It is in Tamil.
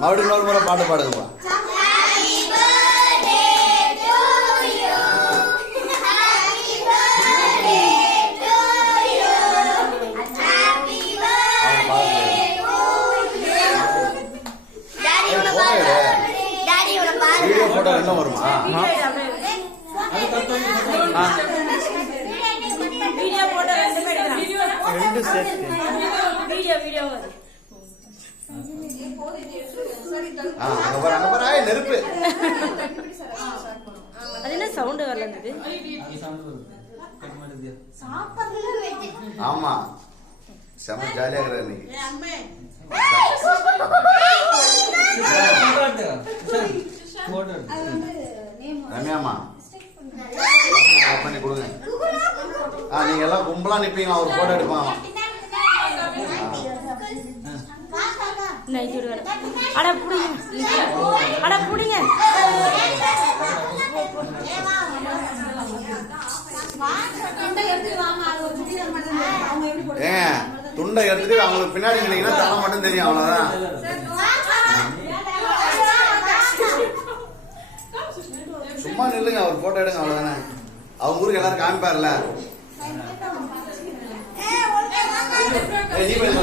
மறுபடியும் இன்னொரு முறை பாட்டு பாடுங்கப்பா. வீடியோ போட்டோ என்ன வருமா? நெருப்பு அது என்ன சவுண்ட் வரல? ஆமா, செம ஜாலியா இருக்கிற ரம்யாமா பண்ணி கொடுங்க. நீங்க எல்லாம் கும்பலா நிப்பீங்க, ஒரு போட்டோ எடுப்பாங்க. துண்டை எடுத்துட்டு அவங்களுக்கு பின்னாடி நின்னீங்கன்னா தலை மட்டும் தெரியும், அவ்வளவுதான். சும்மா நில்லுங்க, ஒரு போட்டோ எடுங்க, அவ்வளவுதானே. அவங்க ஊருக்கு எல்லாரும் காமிப்பார்ல.